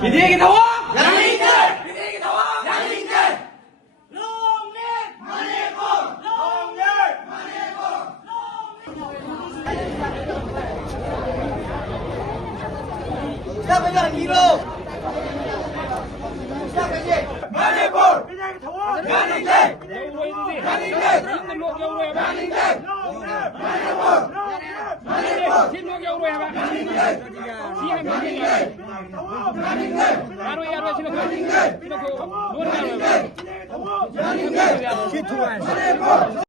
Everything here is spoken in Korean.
비대기 나와! 양인들! 비대기 나와! 양인들! 롱넷! 마네코! 롱넷! 시작하자 이로! 시작하지! 마네코! 비대기 나와! 양인들! 양인들! 양인들! 마네코!